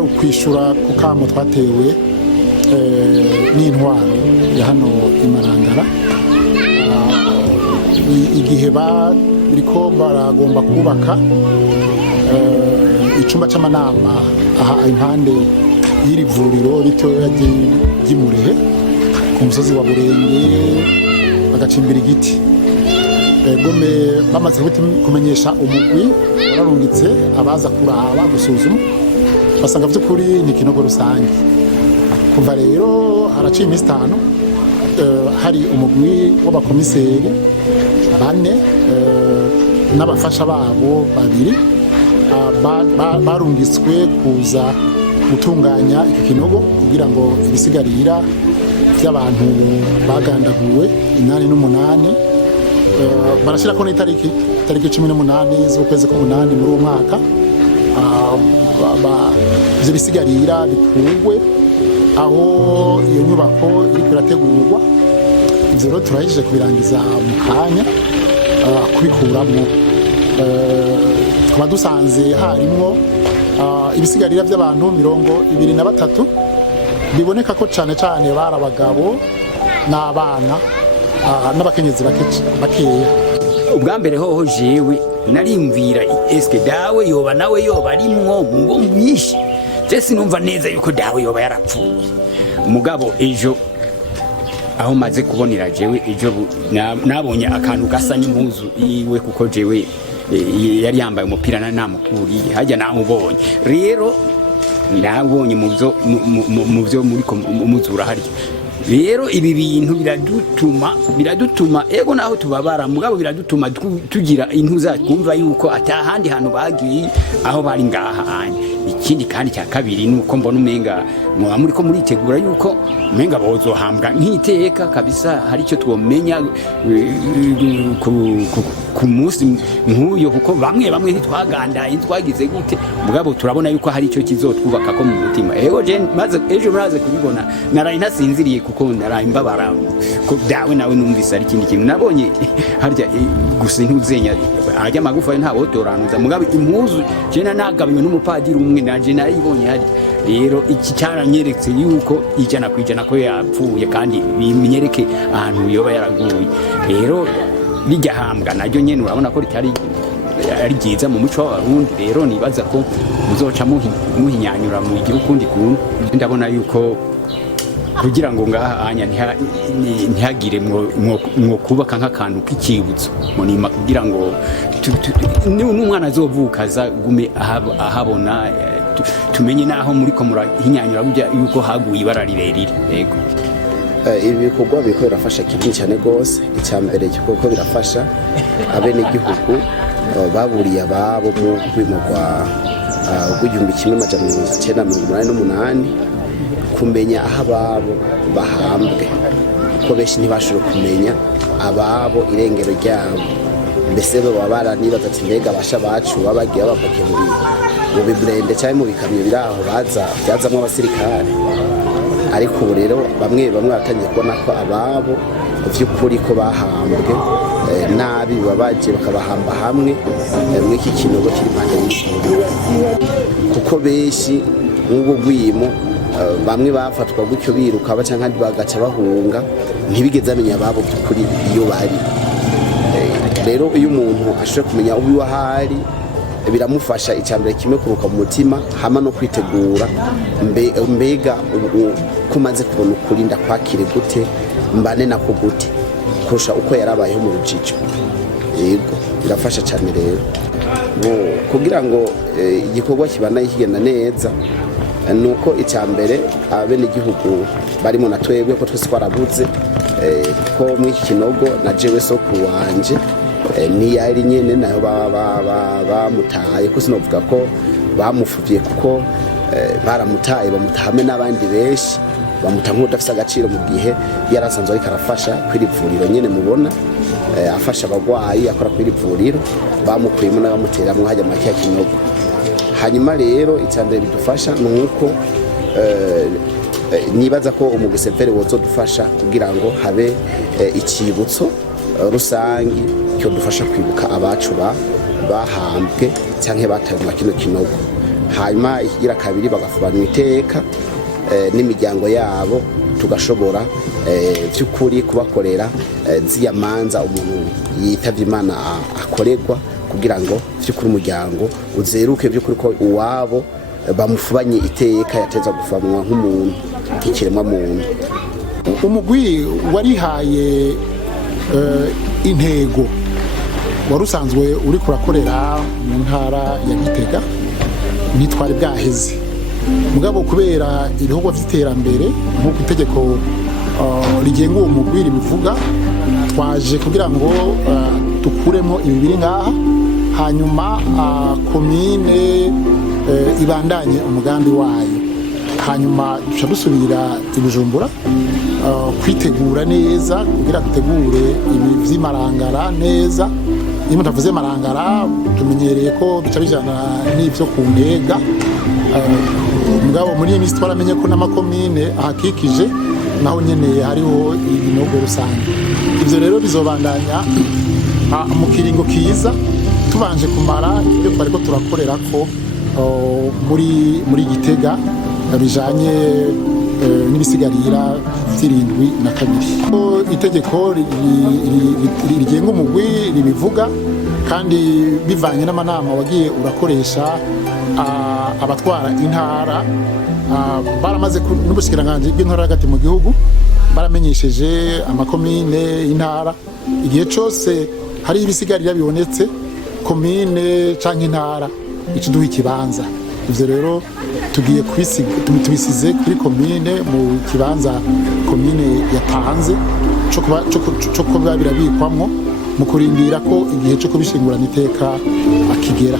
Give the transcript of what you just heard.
kwari ukwishura ku kamo twatewe n'intwaro ya hano imarangara igihe bariko baragomba kubaka icumba c'amanama aha impande y'iri vuriro ritoya ry'imurehe ku musozi wa Burenge bagacimbira igiti gome bamaze kumenyesha umugwi wararungitse abaza kuraba gusuzuma basanga vy'ukuri ni ikinogo rusange kuva rero haraciye iminsi 5 hari umugwi w'abakomiseri 4 n'abafasha babo 2 barungitswe kuza gutunganya iki kinogo kugira ngo ibisigarira by'abantu bagandaguwe 8 barashirako n'itariki 18 z'ukwezi k'umunani muri uwo mwaka ivyo bisigarira bikugwe aho iyo nyubako iri kurategurwa ivyo rero turahije kubirangiza mu kanya kubikuramwo tukaba dusanze harimwo ibisigarira by'abantu 23 biboneka ko cane bari abagabo n'abana n'abakenyezi bakeya. Ubwa mbere hoho jewe narimvira eske dawe yoba nawe yoba arimwo ngo mwishe je sinumva neza yuko dawe yoba yarapfuye. Umugabo ejo aho maze kubonera jewe ejo nabonye akantu gasa n'impuzu iwe kuko jewe yari yambaye umupira namukuri hajya namubonye rero ndabonye mu byo muri umuzura harya rero ibi bintu biradutuma ego naho tubabara mugabo biradutuma tugira intuza twumva yuko atahandi hantu bagiye aho bari ngaha hanye. Ikindi kandi cya kabiri nuko mbona umenga muri ko muritegura yuko umenga bozohambwa nk'iteka kabisa hari icyo twomenya ku munsi nk'uyo kuko bamwe ntitwagandaye twagize gute mugabo turabona yuko hari icyo kizotwubaka ko mu mutima. Ejo muraze kubibona naraye ntasinziriye kuko naraye mbabara ko dawe nawe numvise ari ikindi kintu nabonye harya gusa ntuzenya ajya magufa ntabo toranuza mugabo impuzu jena nagabiwe n'umupadiri umwe naje naribonye hari rero iki cyaranyeretse yuko 100% ko yapfuye kandi bimenyereke ahantu yoba yaraguye rero bijya hambwa najyo nyene urabona ko ritari ari giza mu muco w'abarundi rero nibaza ko muzoca muhinyanyura mu gihe ukundi kuntu ndabona yuko kugira ngo ngaha anya ntihagire mwo kubaka nk'akantu k'ikibutso munima kugira ngo n'umwana azovuka azagume ahabona tumenye naho muri ko murahinyanyura burya yuko haguye ibara rirerire. Yego ibi bikorwa biko birafasha kinini cyane gose. Icyambere kiko birafasha abene igihugu baburiye ababo mu kwimurwa rw'igihumbi 1988 kumenya aho ababo bahambwe ko benshi ntibashobora kumenya ababo irengero ryabo mbese baba baranibaza ati mbega basha bacu babagiye bapake mu biblende cyangwa mu bikamyo biraho byazamwe abasirikare ariko rero bamwe batangiye kubona ko ababo vy'ukuri ko bahambwe nabi babaje bakabahamba hamwe muri iki kinogo kiri impande y'ishyamba kuko benshi nk'ubwo gwimo bamwe bafatwa gutyo biruka baca nkandi bagaca bahunga ntibigeze amenya ababo kuri iyo bari. Rero iyo umuntu ashobora kumenya uwo ahari biramufasha icyambere kimwe kuruka mu mutima hama no kwitegura mbega kumaze kubona ukurinda kwakire gute mbane nako gute kurusha uko yarabayeho mu rujijo. Yego birafasha cyane rero kugira ngo igikorwa kibana kigenda neza nuko icyambere abene igihugu barimo na twebwe ko twese twarabuze ko mu kinogo na jewe soko wanje ni yari nyene nayo bamutaye ko sinovuga ko bamufuvye kuko baramutaye bamutahame n'abandi benshi bamutamwe udafise agaciro mu gihe yarasanzwe ari karafasha kwirivuriro nyene mubona afasha abagwayi akora kwirivuriro bamukuyemo n'abamuteramwe hajya mu kinogo. Hanyuma rero icyambere bidufasha nuko nibaza ko umugusevere wozodufasha kugira ngo habe ikibutso rusangi cyo dufasha kwibuka abacu bahambwe cyangwa bataye mu kino kinogo hanyuma ikigira kabiri bagafubanwa iteka n'imiryango yabo tugashobora by'ukuri kubakorera z'iya manza umuntu yitavye Imana akorerwa kugira ngo by'ukuri umuryango uzeruke by'ukuri ko uwabo bamufubanye iteka yateza gufanwa nk'umuntu nk'ikiremwa muntu. Umugwi warihaye intego wari usanzwe uri kurakorera mu ntara ya Gitega ntitwari bwaheze mugabo kubera ibihugu vy'iterambere nk'uko itegeko rigenga uwo mugwi ribivuga twaje kugira ngo dukuremo ibi biri ngaha hanyuma komine ibandanye umugambi wayo hanyuma duca dusubira i Bujumbura kwitegura neza kugira dutegure ibi vy'imarangara neza. Iyo mutavuze marangara tumenyereye ko bica bijana n'ivyo ku ntega mugabo muri iyi minsi twaramenye ko n'amakomine ahakikije naho nyene hariho ibinogo rusange. Ivyo rero bizobandanya mu kiringo kiza tubanje kumara ibyo twariko turakorera ko muri Gitega bijanye n'ibisigarira vy'irindwi na kabiri. Itegeko rigenga umugwi ribivuga kandi bivanye n'amanama wagiye urakoresha abatwara intara baramaze n'ubushikiranganje bw'intara hagati mu gihugu baramenyesheje amakomine intara igihe cyose hari ibisigarira bibonetse komine canke intara icuduha ikibanza. Ivyo rero tugiye tubisize kuri komine mu kibanza komine yatanze cyo kuba birabikwamwo mu kurindira ko igihe cyo kubishingurana iteka akigera.